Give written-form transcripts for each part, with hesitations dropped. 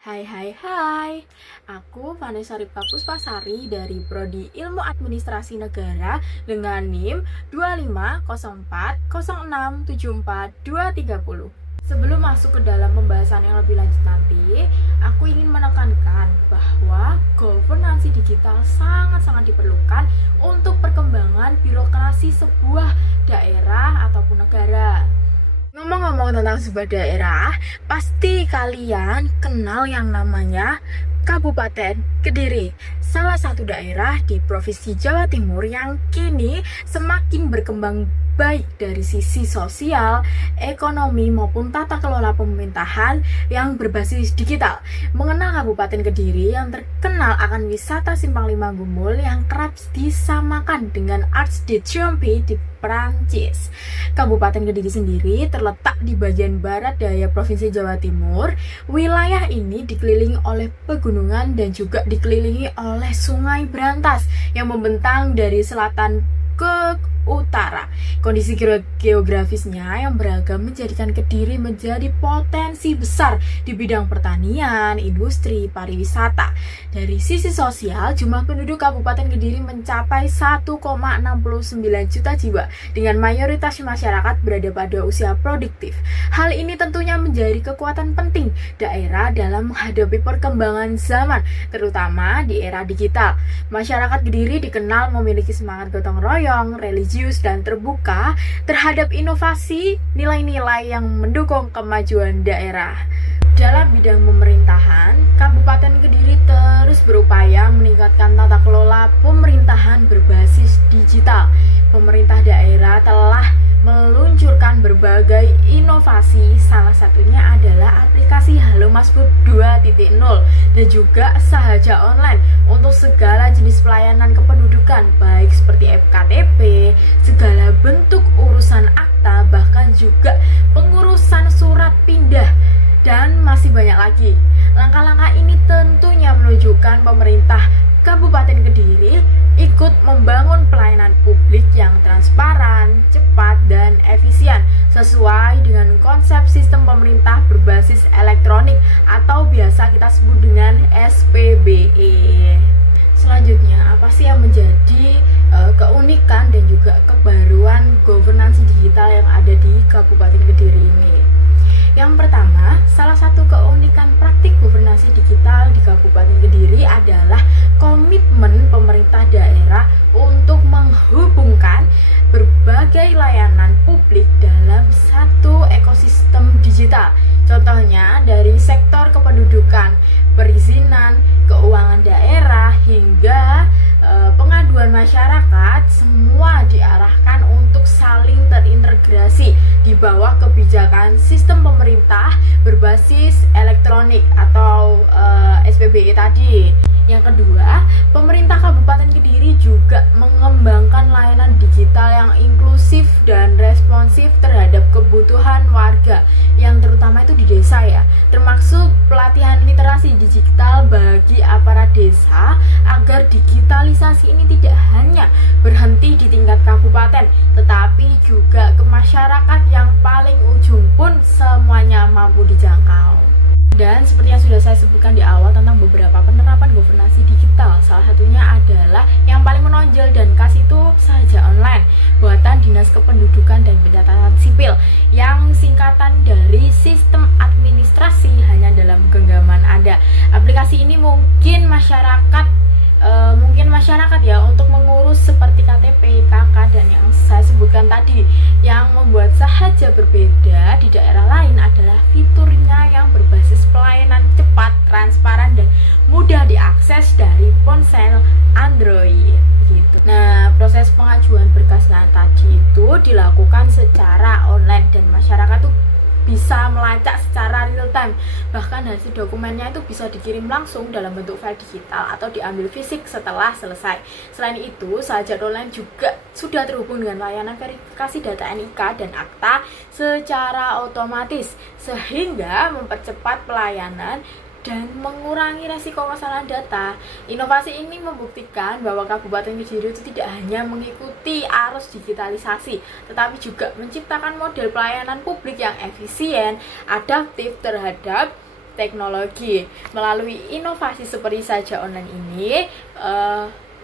Hai hai hai, aku Vanessa Ripka Puspasari dari Prodi Ilmu Administrasi Negara dengan NIM 2504060674230. Sebelum masuk ke dalam pembahasan yang lebih lanjut nanti, aku ingin menekankan bahwa governansi digital sangat-sangat diperlukan untuk perkembangan birokrasi sebuah daerah ataupun negara. Ngomong-ngomong tentang sebuah daerah, pasti kalian kenal yang namanya Kabupaten Kediri, salah satu daerah di Provinsi Jawa Timur yang kini semakin berkembang baik dari sisi sosial, ekonomi maupun tata kelola pemerintahan yang berbasis digital. Mengenal Kabupaten Kediri yang terkenal akan wisata Simpang Lima Gumul yang kerap disamakan dengan Arc de Triomphe di Prancis. Kabupaten Kediri sendiri terletak di bagian barat daya Provinsi Jawa Timur. Wilayah ini dikelilingi oleh pegunungan dan juga dikelilingi oleh Sungai Brantas yang membentang dari selatan ke utara. Kondisi geografisnya yang beragam menjadikan Kediri menjadi potensi besar di bidang pertanian, industri, pariwisata. Dari sisi sosial, jumlah penduduk Kabupaten Kediri mencapai 1,69 juta jiwa dengan mayoritas masyarakat berada pada usia produktif. Hal ini tentunya menjadi kekuatan penting daerah dalam menghadapi perkembangan zaman, terutama di era digital. Masyarakat Kediri dikenal memiliki semangat gotong royong, religius, dan terbuka terhadap inovasi nilai-nilai yang mendukung kemajuan daerah. Dalam bidang pemerintahan, Kabupaten Kediri terus berupaya meningkatkan tata kelola pemerintahan berbasis digital. Pemerintah daerah telah meluncurkan berbagai inovasi, salah satunya adalah aplikasi Halo Masbud 2.0 dan juga Sahaja Online untuk segala jenis pelayanan kependudukan, baik seperti KTP, segala bentuk urusan akta, bahkan juga pengurusan surat pindah, dan masih banyak lagi. Langkah-langkah ini tentunya menunjukkan pemerintah Kabupaten Kediri ikut membangun pelayanan publik yang transparan, cepat, dan efisien sesuai dengan konsep sistem pemerintah berbasis elektronik atau biasa kita sebut dengan SPBE. Selanjutnya, apa sih yang menjadi keunikan dan juga kebaruan governansi digital yang ada di Kabupaten Kediri ini? Yang pertama, salah satu keunikan praktik governansi digital di Kabupaten Kediri adalah komitmen pemerintah daerah untuk menghubungkan berbagai layanan publik dalam satu ekosistem digital. Contohnya dari sektor kependudukan, perizinan, keuangan daerah, hingga pengaduan masyarakat, semua diarahkan untuk saling terintegrasi di bawah kebijakan sistem pemerintah berbasis elektronik atau SPBE tadi. Yang kedua, pemerintah Kabupaten Kediri juga mengembangkan layanan digital yang inklusif dan responsif terhadap kebutuhan warga, yang terutama itu di desa ya, termasuk pelatihan literasi digital bagi aparat desa agar digitalisasi ini tidak hanya berhenti di tingkat kabupaten, tetapi juga ke masyarakat yang paling ujung pun semuanya mampu dijangkau. Dan seperti yang sudah saya sebutkan di awal tentang beberapa penerapan governansi digital, salah satunya adalah yang paling menonjol dan khas itu Sahaja Online, buatan Dinas Kependudukan dan Pencatatan Sipil, yang singkatan dari Sistem Administrasi Hanya Dalam Genggaman Anda. Aplikasi ini mungkin masyarakat ya untuk mengurus seperti KTP, KK, dan yang saya sebutkan tadi. Yang membuat Sahaja berbeda di daerah lain adalah fiturnya yang berbasis pelayanan cepat, transparan, dan mudah diakses dari ponsel Android gitu. Nah, proses pengajuan berkas tadi itu dilakukan secara online dan masyarakat tuh bisa melacak secara real time. Bahkan hasil dokumennya itu bisa dikirim langsung dalam bentuk file digital atau diambil fisik setelah selesai. Selain itu, Sahaja Online juga sudah terhubung dengan layanan verifikasi data NIK dan akta secara otomatis, sehingga mempercepat pelayanan dan mengurangi resiko kesalahan data. Inovasi ini membuktikan bahwa Kabupaten Kediri itu tidak hanya mengikuti arus digitalisasi, tetapi juga menciptakan model pelayanan publik yang efisien, adaptif terhadap teknologi. Melalui inovasi seperti Sahaja Online ini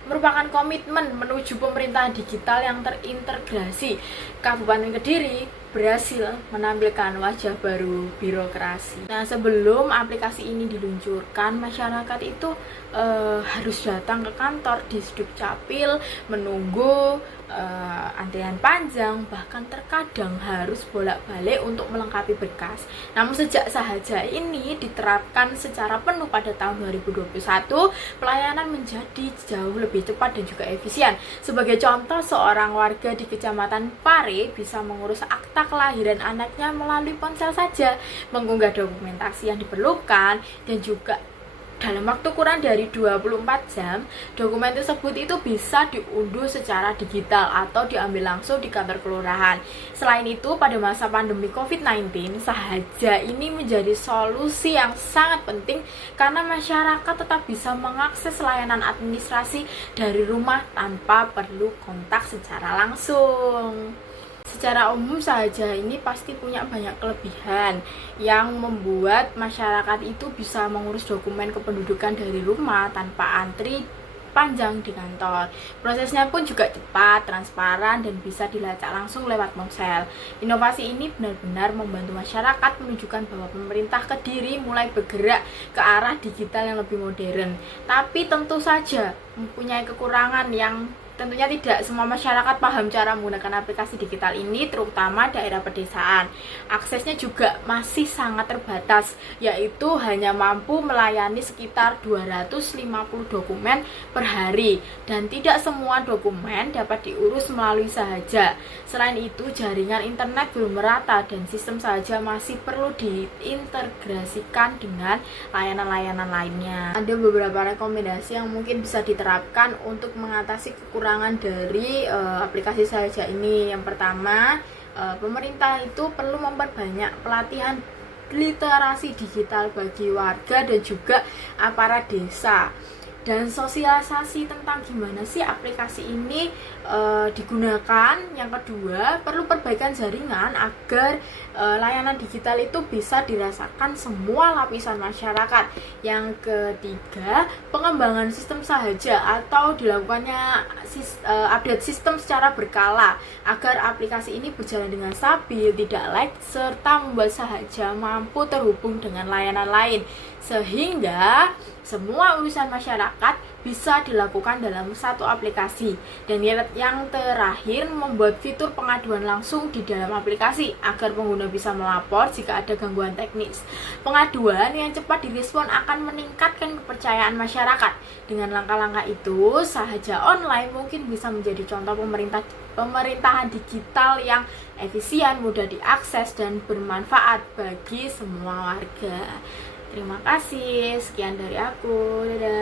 merupakan komitmen menuju pemerintahan digital yang terintegrasi. Kabupaten Kediri berhasil menampilkan wajah baru birokrasi. Nah, sebelum aplikasi ini diluncurkan, masyarakat itu harus datang ke kantor di Dukcapil, menunggu antrian panjang, bahkan terkadang harus bolak-balik untuk melengkapi berkas. Namun sejak Sahaja ini diterapkan secara penuh pada tahun 2021, pelayanan menjadi jauh lebih cepat dan juga efisien. Sebagai contoh, seorang warga di Kecamatan Pare bisa mengurus akta kelahiran anaknya melalui ponsel saja, mengunggah dokumentasi yang diperlukan, dan juga dalam waktu kurang dari 24 jam, dokumen tersebut itu bisa diunduh secara digital atau diambil langsung di kantor kelurahan. Selain itu, pada masa pandemi COVID-19, Sahaja ini menjadi solusi yang sangat penting karena masyarakat tetap bisa mengakses layanan administrasi dari rumah tanpa perlu kontak secara langsung. Secara umum Sahaja ini pasti punya banyak kelebihan yang membuat masyarakat itu bisa mengurus dokumen kependudukan dari rumah tanpa antri panjang di kantor. Prosesnya pun juga cepat, transparan, dan bisa dilacak langsung lewat ponsel. Inovasi ini benar-benar membantu masyarakat menunjukkan bahwa pemerintah Kediri mulai bergerak ke arah digital yang lebih modern. Tapi tentu saja mempunyai kekurangan yang tentunya tidak semua masyarakat paham cara menggunakan aplikasi digital ini, terutama daerah pedesaan. Aksesnya juga masih sangat terbatas, yaitu hanya mampu melayani sekitar 250 dokumen per hari, dan tidak semua dokumen dapat diurus melalui Sahaja. Selain itu, jaringan internet belum merata dan sistem Sahaja masih perlu diintegrasikan dengan layanan-layanan lainnya. Ada beberapa rekomendasi yang mungkin bisa diterapkan untuk mengatasi kekurangan dari aplikasi Sahaja ini. Yang pertama, pemerintah itu perlu memperbanyak pelatihan literasi digital bagi warga dan juga aparat desa, dan sosialisasi tentang gimana sih aplikasi ini digunakan. Yang kedua, perlu perbaikan jaringan agar layanan digital itu bisa dirasakan semua lapisan masyarakat. Yang ketiga, pengembangan sistem Sahaja atau dilakukannya update sistem secara berkala agar aplikasi ini berjalan dengan stabil, tidak lag, serta membuat Sahaja mampu terhubung dengan layanan lain sehingga semua urusan masyarakat bisa dilakukan dalam satu aplikasi. Dan yang terakhir, membuat fitur pengaduan langsung di dalam aplikasi agar pengguna bisa melapor jika ada gangguan teknis. Pengaduan yang cepat direspon akan meningkatkan kepercayaan masyarakat. Dengan langkah-langkah itu, Sahaja Online mungkin bisa menjadi contoh pemerintahan digital yang efisien, mudah diakses, dan bermanfaat bagi semua warga. Terima kasih, sekian dari aku, dadah.